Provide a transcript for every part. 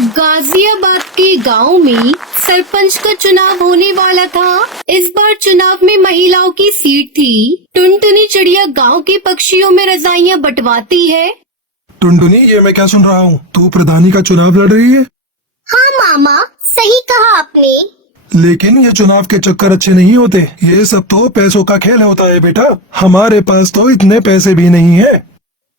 गाजियाबाद के गांव में सरपंच का चुनाव होने वाला था। इस बार चुनाव में महिलाओं की सीट थी। टुनटुनी चिड़िया गांव के पक्षियों में रजाइयां बंटवाती है। टुनटुनी, ये मैं क्या सुन रहा हूँ? तू प्रधानी का चुनाव लड़ रही है? हाँ मामा, सही कहा आपने। लेकिन ये चुनाव के चक्कर अच्छे नहीं होते। ये सब तो पैसों का खेल होता है बेटा। हमारे पास तो इतने पैसे भी नहीं है।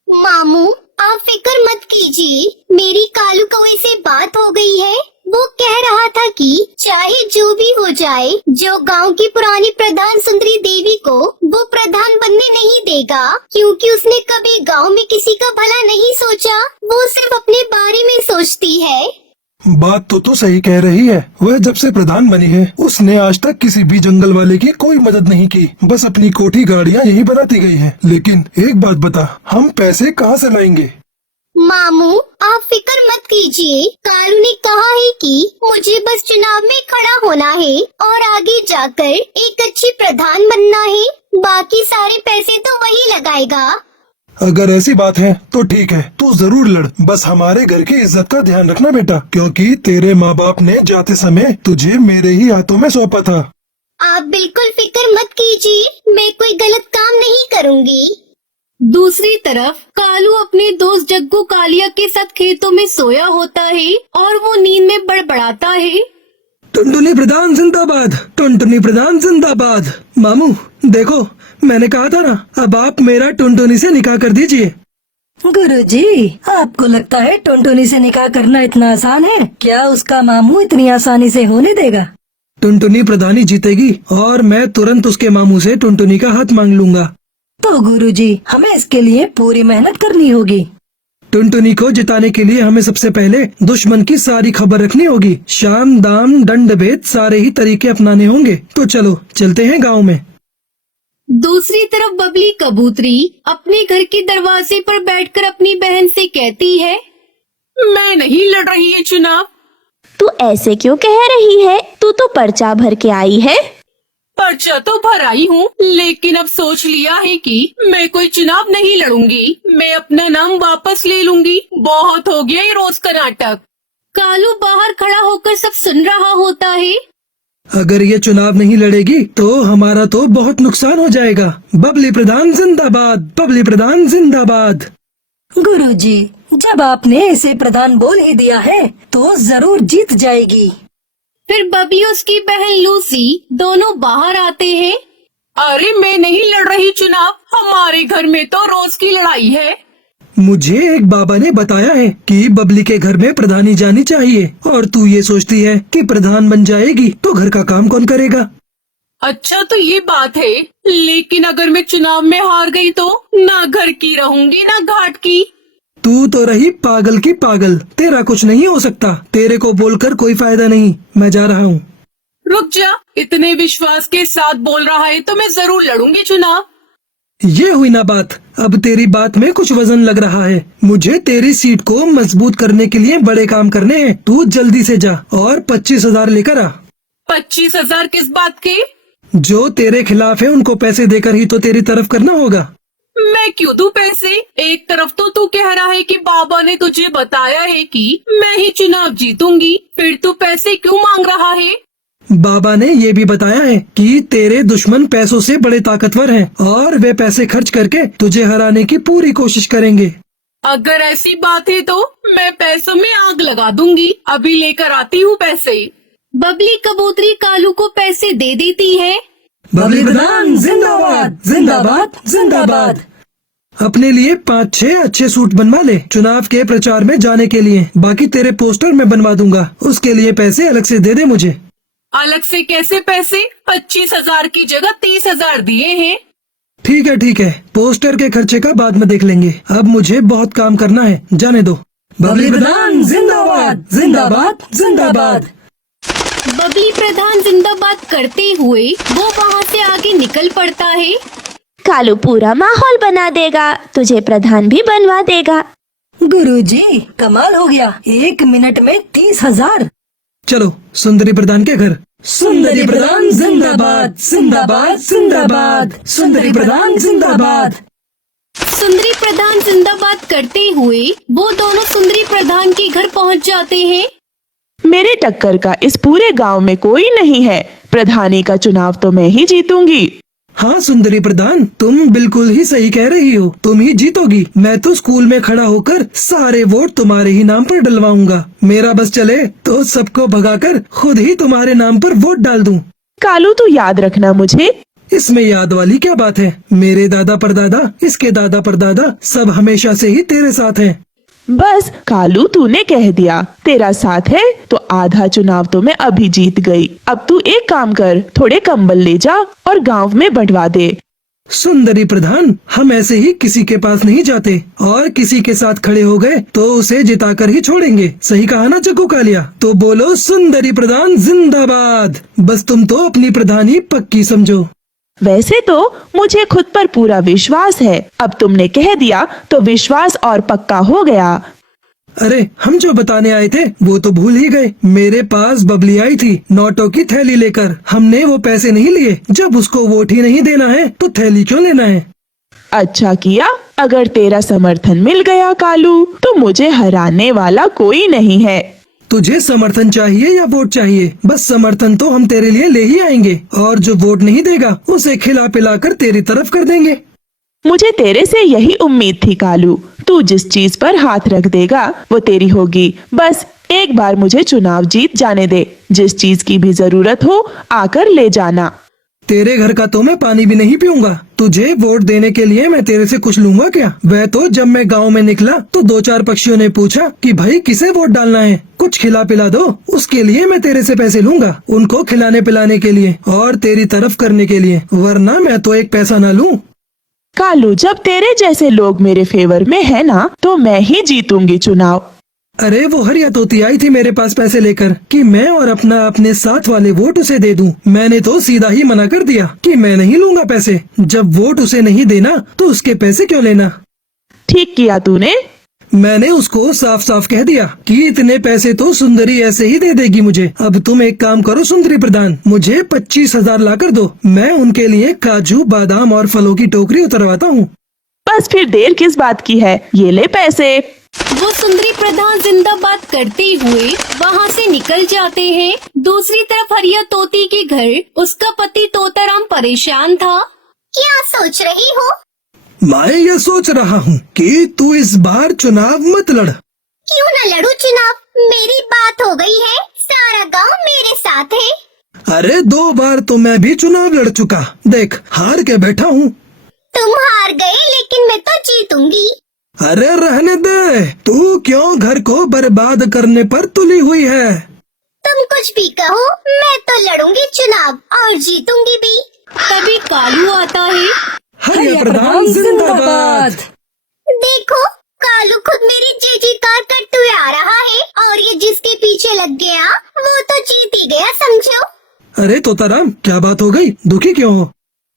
मामू, आप फिक्र मत कीजिए। मेरी कालू कौवे से बात हो गई है। वो कह रहा था कि चाहे जो भी हो जाए, जो गांव की पुरानी प्रधान सुंदरी देवी को वो प्रधान बनने नहीं देगा, क्योंकि उसने कभी गांव में किसी का भला नहीं सोचा। वो सिर्फ अपने बारे में सोचती है। बात तो तू सही कह रही है। वह जब से प्रधान बनी है, उसने आज तक किसी भी जंगल वाले की कोई मदद नहीं की। बस अपनी कोठी गाड़ियाँ यही बनाती गई है। लेकिन एक बात बता, हम पैसे कहाँ से लाएंगे? मामू, आप फिक्र मत कीजिए। कालू ने कहा है कि मुझे बस चुनाव में खड़ा होना है और आगे जाकर एक अच्छी प्रधान बनना है। बाकी सारे पैसे तो वही लगाएगा। अगर ऐसी बात है तो ठीक है, तू जरूर लड़। बस हमारे घर की इज्जत का ध्यान रखना बेटा, क्योंकि तेरे माँ बाप ने जाते समय तुझे मेरे ही हाथों में सौंपा था। आप बिल्कुल फिक्र मत कीजिए, मैं कोई गलत काम नहीं करूँगी। दूसरी तरफ कालू अपने दोस्त जग्गू कालिया के साथ खेतों में सोया होता है और वो नींद में बड़बड़ाता है। टुनटुनी प्रधान जिंदाबाद, टुनटुनी प्रधान जिंदाबाद। मामू देखो, मैंने कहा था ना, अब आप मेरा टुनटुनी से निकाह कर दीजिए। गुरुजी, आपको लगता है टुनटुनी से निकाह करना इतना आसान है? क्या उसका मामू इतनी आसानी से होने देगा? टुनटुनी प्रधानी जीतेगी और मैं तुरंत उसके मामू से टुनटुनी का हाथ मांग लूंगा। तो गुरुजी, हमें इसके लिए पूरी मेहनत करनी होगी। टुनटुनी को जिताने के लिए हमें सबसे पहले दुश्मन की सारी खबर रखनी होगी। शाम दाम दंड भेद सारे ही तरीके अपनाने होंगे। तो चलो चलते हैं गाँव में। दूसरी तरफ बबली कबूतरी अपने घर के दरवाजे पर बैठकर अपनी बहन से कहती है, मैं नहीं लड़ रही है चुनाव। तू ऐसे क्यों कह रही है? तू तो पर्चा भर के आई है। पर्चा तो भर आई हूँ, लेकिन अब सोच लिया है कि मैं कोई चुनाव नहीं लड़ूंगी। मैं अपना नाम वापस ले लूंगी। बहुत हो गया ये रोज का नाटक। कालू बाहर खड़ा होकर सब सुन रहा होता है। अगर ये चुनाव नहीं लड़ेगी तो हमारा तो बहुत नुकसान हो जाएगा। बबली प्रधान जिंदाबाद, बबली प्रधान जिंदाबाद। गुरुजी, जब आपने इसे प्रधान बोल ही दिया है तो जरूर जीत जाएगी। फिर बबली और उसकी बहन लूसी दोनों बाहर आते हैं। अरे मैं नहीं लड़ रही चुनाव, हमारे घर में तो रोज की लड़ाई है। मुझे एक बाबा ने बताया है कि बबली के घर में प्रधानी जानी चाहिए, और तू ये सोचती है कि प्रधान बन जाएगी तो घर का काम कौन करेगा? अच्छा तो ये बात है, लेकिन अगर मैं चुनाव में हार गई तो ना घर की रहूंगी ना घाट की। तू तो रही पागल की पागल। तेरा कुछ नहीं हो सकता। तेरे को बोलकर कोई फायदा नहीं। मैं जा रहा हूँ। रुक जा, इतने विश्वास के साथ बोल रहा है तो मैं जरूर लड़ूंगी चुनाव। ये हुई ना बात। अब तेरी बात में कुछ वजन लग रहा है। मुझे तेरी सीट को मजबूत करने के लिए बड़े काम करने हैं। तू जल्दी से जा और 25,000 लेकर आ। 25,000 किस बात के? जो तेरे खिलाफ है उनको पैसे देकर ही तो तेरी तरफ करना होगा। मैं क्यों दूं पैसे? एक तरफ तो तू कह रहा है कि बाबा ने तुझे बताया है कि मैं ही चुनाव जीतूंगी, फिर तू पैसे क्यों मांग रहा है? बाबा ने ये भी बताया है कि तेरे दुश्मन पैसों से बड़े ताकतवर हैं और वे पैसे खर्च करके तुझे हराने की पूरी कोशिश करेंगे। अगर ऐसी बात है तो मैं पैसों में आग लगा दूंगी। अभी लेकर आती हूँ पैसे। बबली कबूतरी कालू को पैसे दे देती है। बबली प्रधान जिंदाबाद, जिंदाबाद, जिंदाबाद। अपने लिए 5-6 अच्छे सूट बनवा ले चुनाव के प्रचार में जाने के लिए। बाकी तेरे पोस्टर मैं बनवा दूंगा, उसके लिए पैसे अलग से दे दे मुझे। अलग से कैसे पैसे? 25,000 की जगह 30,000 दिए हैं। ठीक है, पोस्टर के खर्चे का बाद में देख लेंगे। अब मुझे बहुत काम करना है, जाने दो। बबली प्रधान जिंदाबाद, जिंदाबाद, जिंदाबाद। बबली प्रधान जिंदाबाद करते हुए वो वहाँ से आगे निकल पड़ता है। कालू पूरा माहौल बना देगा, तुझे प्रधान भी बनवा देगा। गुरुजी, कमाल हो गया। 1 मिनट में 30,000। चलो सुंदरी प्रधान के घर। सुंदरी प्रधान जिंदाबाद, जिंदाबाद, जिंदाबाद। सुंदरी प्रधान जिंदाबाद। सुंदरी प्रधान जिंदाबाद करते हुए वो दोनों सुंदरी प्रधान के घर पहुंच जाते हैं। मेरे टक्कर का इस पूरे गांव में कोई नहीं है। प्रधानी का चुनाव तो मैं ही जीतूंगी। हाँ सुंदरी प्रधान, तुम बिल्कुल ही सही कह रही हो, तुम ही जीतोगी। मैं तो स्कूल में खड़ा होकर सारे वोट तुम्हारे ही नाम पर डलवाऊंगा। मेरा बस चले तो सबको भगाकर खुद ही तुम्हारे नाम पर वोट डाल दूं। कालू तू याद रखना मुझे। इसमें याद वाली क्या बात है? मेरे दादा परदादा, इसके दादा परदादा सब हमेशा से ही तेरे साथ हैं। बस कालू तूने कह दिया तेरा साथ है तो आधा चुनाव तो मैं अभी जीत गई। अब तू एक काम कर, थोड़े कंबल ले जा और गांव में बंटवा दे। सुंदरी प्रधान, हम ऐसे ही किसी के पास नहीं जाते और किसी के साथ खड़े हो गए तो उसे जिताकर ही छोड़ेंगे। सही कहा ना चक्कू कालिया? तो बोलो सुंदरी प्रधान जिंदाबाद। बस तुम तो अपनी प्रधानी पक्की समझो। वैसे तो मुझे खुद पर पूरा विश्वास है, अब तुमने कह दिया तो विश्वास और पक्का हो गया। अरे हम जो बताने आए थे वो तो भूल ही गए। मेरे पास बबली आई थी नोटों की थैली लेकर। हमने वो पैसे नहीं लिए। जब उसको वोट ही नहीं देना है तो थैली क्यों लेना है? अच्छा किया। अगर तेरा समर्थन मिल गया कालू तो मुझे हराने वाला कोई नहीं है। तुझे समर्थन चाहिए या वोट चाहिए? बस समर्थन तो हम तेरे लिए ले ही आएंगे और जो वोट नहीं देगा उसे खिला पिला कर तेरी तरफ कर देंगे। मुझे तेरे से यही उम्मीद थी कालू। तू जिस चीज पर हाथ रख देगा वो तेरी होगी। बस एक बार मुझे चुनाव जीत जाने दे। जिस चीज की भी जरूरत हो आकर ले जाना। तेरे घर का तो मैं पानी भी नहीं पीऊंगा। तुझे वोट देने के लिए मैं तेरे से कुछ लूंगा क्या? वह तो जब मैं गांव में निकला तो 2-4 पक्षियों ने पूछा कि भाई किसे वोट डालना है, कुछ खिला पिला दो। उसके लिए मैं तेरे से पैसे लूंगा, उनको खिलाने पिलाने के लिए और तेरी तरफ करने के लिए, वरना मैं तो एक पैसा न लूं। कालू, जब तेरे जैसे लोग मेरे फेवर में है ना तो मैं ही जीतूंगी चुनाव। अरे वो हरिया तोती आई थी मेरे पास पैसे लेकर कि मैं और अपने साथ वाले वोट उसे दे दूं। मैंने तो सीधा ही मना कर दिया कि मैं नहीं लूंगा पैसे। जब वोट उसे नहीं देना तो उसके पैसे क्यों लेना? ठीक किया तूने। मैंने उसको साफ साफ कह दिया कि इतने पैसे तो सुंदरी ऐसे ही दे देगी मुझे। अब तुम एक काम करो सुंदरी प्रधान, मुझे 25,000 ला कर दो। मैं उनके लिए काजू बादाम और फलों की टोकरी उतरवाता हूँ। बस फिर देर किस बात की है, ये ले पैसे। वो सुंदरी प्रधान जिंदाबाद करते हुए वहाँ से निकल जाते हैं। दूसरी तरफ हरिया तोती के घर उसका पति तोताराम परेशान था। क्या सोच रही हो? मैं ये सोच रहा हूँ कि तू इस बार चुनाव मत लड़। क्यों न लड़ू चुनाव? मेरी बात हो गई है, सारा गांव मेरे साथ है। अरे 2 बार तो मैं भी चुनाव लड़ चुका, देख हार के बैठा हूँ। तुम हार गए लेकिन मैं तो जीतूंगी। अरे रहने दे, तू क्यों घर को बर्बाद करने पर तुली हुई है? तुम कुछ भी कहो, मैं तो लड़ूंगी चुनाव और जीतूंगी भी। तभी कालू आता है। हरिया प्रधान जिंदाबाद। देखो कालू खुद मेरी जी कार करते हुए आ रहा है और ये जिसके पीछे लग गया वो तो जीत ही गया समझो। अरे तोताराम, क्या बात हो गई? दुखी क्यों हो?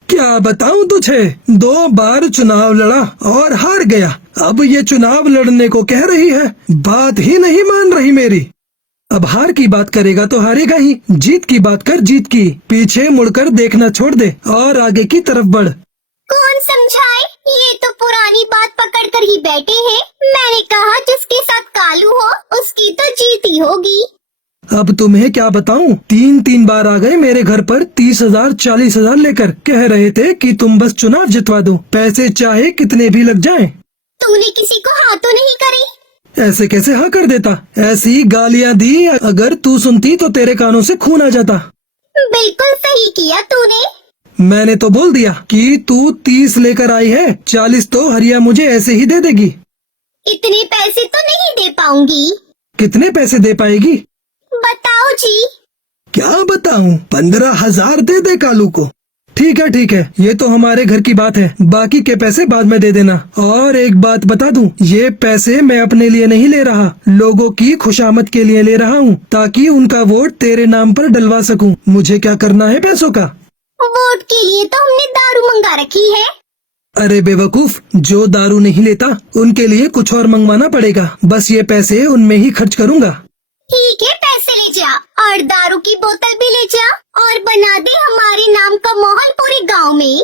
क्या बताऊं तुझे, 2 बार चुनाव लड़ा और हार गया। अब ये चुनाव लड़ने को कह रही है, बात ही नहीं मान रही मेरी। अब हार की बात करेगा तो हारेगा ही। जीत की बात कर, जीत की। पीछे मुड़कर देखना छोड़ दे और आगे की तरफ बढ़। कौन समझाए? ये तो पुरानी बात पकड़ कर ही बैठे हैं। मैंने कहा जिसके साथ कालू हो उसकी तो जीत ही होगी। अब तुम्हें क्या बताऊं, 3 बार आ गए मेरे घर पर 30,000 40,000 लेकर। कह रहे थे कि तुम बस चुनाव जितवा दो, पैसे चाहे कितने भी लग जाएं। तूने किसी को हाँ तो नहीं करे? ऐसे कैसे हाँ कर देता? ऐसी गालियां दी, अगर तू सुनती तो तेरे कानों से खून आ जाता। बिल्कुल सही किया तूने। मैंने तो बोल दिया कि तू 30 लेकर आई है, 40 तो हरिया मुझे ऐसे ही दे देगी। इतने पैसे तो नहीं दे पाऊंगी। कितने पैसे दे पाएगी? बताओ जी। क्या बताऊं, 15,000 दे दे कालू को। ठीक है, ये तो हमारे घर की बात है। बाकी के पैसे बाद में दे देना। और एक बात बता दूं, ये पैसे मैं अपने लिए नहीं ले रहा, लोगों की खुशामद के लिए ले रहा हूँ, ताकि उनका वोट तेरे नाम पर डलवा सकूं। मुझे क्या करना है पैसों का? वोट के लिए तो हमने दारू मंगा रखी है। अरे बेवकूफ, जो दारू नहीं लेता उनके लिए कुछ और मंगवाना पड़ेगा। बस ये पैसे उनमें ही खर्च करूँगा। ठीक है, पैसे ले जा और दारू की बोतल भी ले जा और बना दे हमारे नाम का माहौल पूरे गांव में।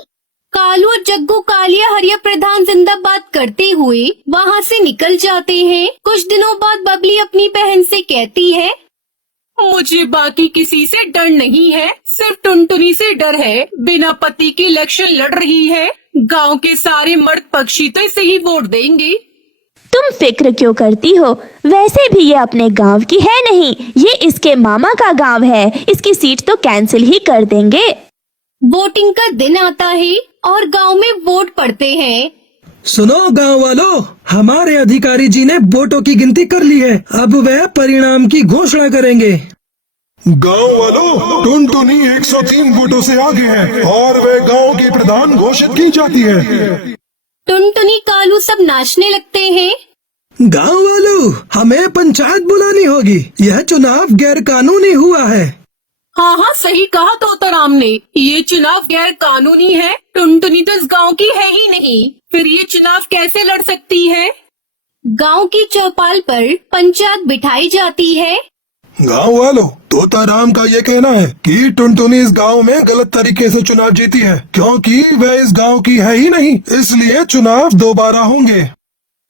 कालू और जग्गू कालिया हरिया प्रधान जिंदाबाद करते हुए वहाँ से निकल जाते हैं। कुछ दिनों बाद बबली अपनी बहन से कहती है, मुझे बाकी किसी से डर नहीं है, सिर्फ टुनटुनी से डर है। बिना पति के इलेक्शन लड़ रही है। गांव के सारे मर्द पक्षी तो इसे ही वोट देंगे। तुम फिक्र क्यों करती हो? वैसे भी ये अपने गांव की है नहीं, ये इसके मामा का गांव है। इसकी सीट तो कैंसिल ही कर देंगे। वोटिंग का दिन आता है और गांव में वोट पड़ते हैं। सुनो गांव वालों, हमारे अधिकारी जी ने वोटों की गिनती कर ली है। अब वह परिणाम की घोषणा करेंगे। गांव वालों, टुनटुनी 103 वोटों से आगे है और वह गांव की प्रधान घोषित की जाती है। टुनटुनी कालू सब नाचने लगते हैं। गांव वालों, हमें पंचायत बुलानी होगी। यह चुनाव गैर कानूनी हुआ है। हाँ हाँ, सही कहा तोताराम ने। ये चुनाव गैर कानूनी है। टुनटुनी तो इस गांव की है ही नहीं, फिर ये चुनाव कैसे लड़ सकती है? गांव की चौपाल पर पंचायत बिठाई जाती है। गांव वालों, तोताराम का ये कहना है कि टुनटुनी इस गांव में गलत तरीके से चुनाव जीती है, क्योंकि वह इस गांव की है ही नहीं, इसलिए चुनाव दोबारा होंगे।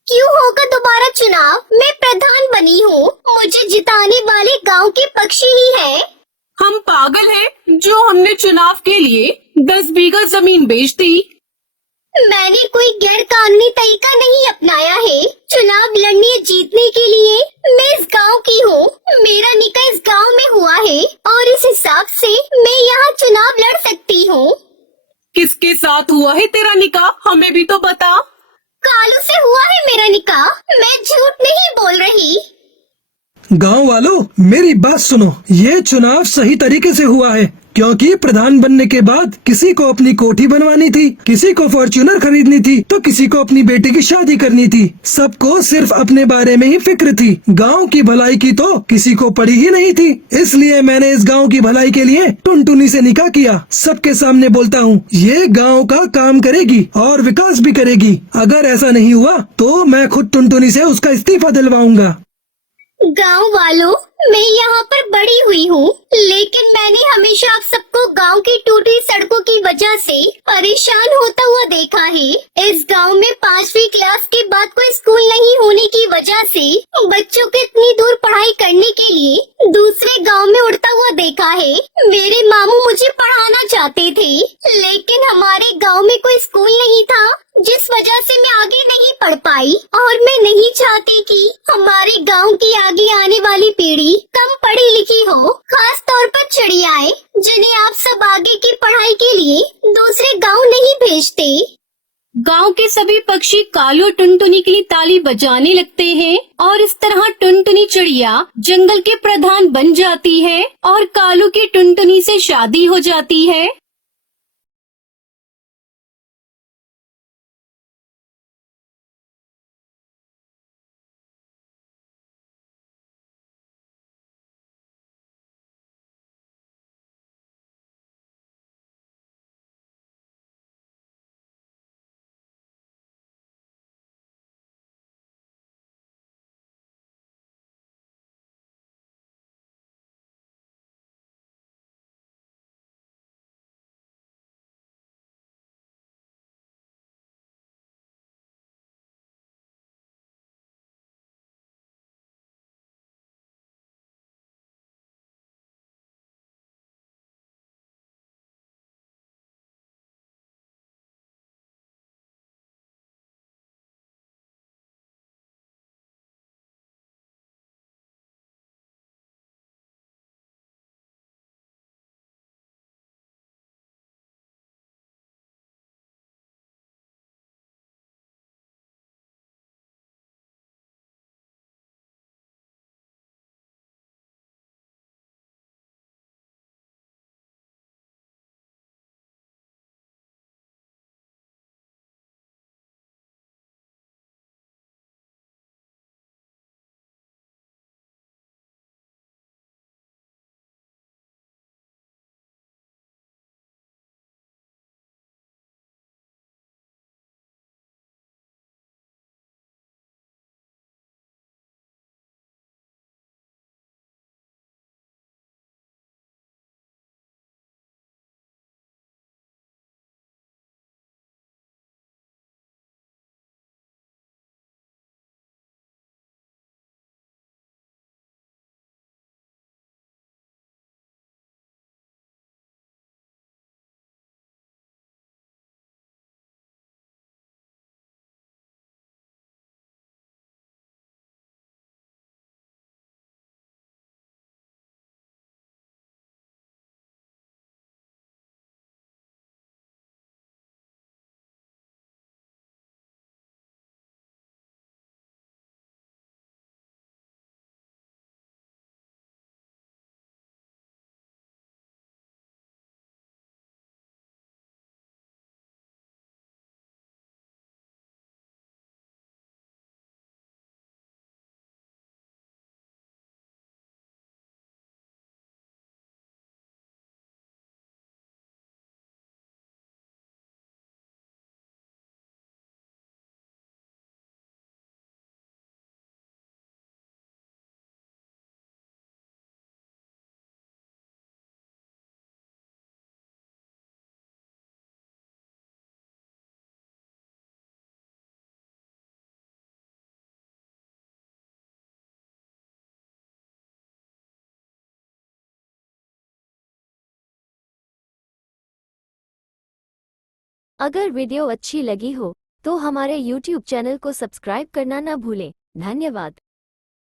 क्यों होगा दोबारा चुनाव? मैं प्रधान बनी हूँ, मुझे जिताने वाले गांव के पक्षी ही हैं। हम पागल हैं जो हमने चुनाव के लिए 10 बीघा जमीन बेच दी। मैंने कोई गैर कानूनी तरीका नहीं अपनाया है। चुनाव लड़ने जीतने के लिए मैं इस गांव की हूँ। मेरा निकाह इस गांव में हुआ है और इस हिसाब से मैं यहाँ चुनाव लड़ सकती हूँ। किसके साथ हुआ है तेरा निकाह? हमें भी तो बता। कालू से हुआ है मेरा निकाह, मैं झूठ नहीं बोल रही। गांव वालों, मेरी बात सुनो। ये चुनाव सही तरीके से हुआ है, क्योंकि प्रधान बनने के बाद किसी को अपनी कोठी बनवानी थी, किसी को फॉर्च्यूनर खरीदनी थी, तो किसी को अपनी बेटी की शादी करनी थी। सबको सिर्फ अपने बारे में ही फिक्र थी। गांव की भलाई की तो किसी को पड़ी ही नहीं थी। इसलिए मैंने इस गांव की भलाई के लिए टुनटुनी से निकाह किया। सबके सामने बोलता हूँ, ये गांव का काम करेगी और विकास भी करेगी। अगर ऐसा नहीं हुआ तो मैं खुद टुनटुनी से उसका इस्तीफा दिलवाऊंगा। गांव वालों, मैं यहाँ पर बड़ी हुई हूँ, लेकिन मैंने हमेशा आप सबको गांव की टूटी सड़कों की वजह से परेशान होता हुआ देखा है। इस गांव में 5वीं क्लास के बाद कोई स्कूल नहीं होने की वजह से बच्चों को इतनी दूर पढ़ाई करने के लिए दूसरे गांव में उड़ता हुआ देखा है। मेरे मामू मुझे पढ़ाना चाहते थे, लेकिन हमारे गाँव में कोई स्कूल नहीं था, जिस वजह से मैं आगे नहीं पढ़ पाई। और मैं नहीं चाहती कि हमारे गांव की आगे आने वाली पीढ़ी कम पढ़ी लिखी हो, खास तौर पर चिड़ियाएं, जिन्हें आप सब आगे की पढ़ाई के लिए दूसरे गांव नहीं भेजते। गांव के सभी पक्षी कालू और टुनटुनी के लिए ताली बजाने लगते हैं और इस तरह टुनटुनी चिड़िया जंगल के प्रधान बन जाती है और कालू की टुनटुनी से शादी हो जाती है। अगर वीडियो अच्छी लगी हो तो हमारे YouTube चैनल को सब्सक्राइब करना ना भूलें। धन्यवाद।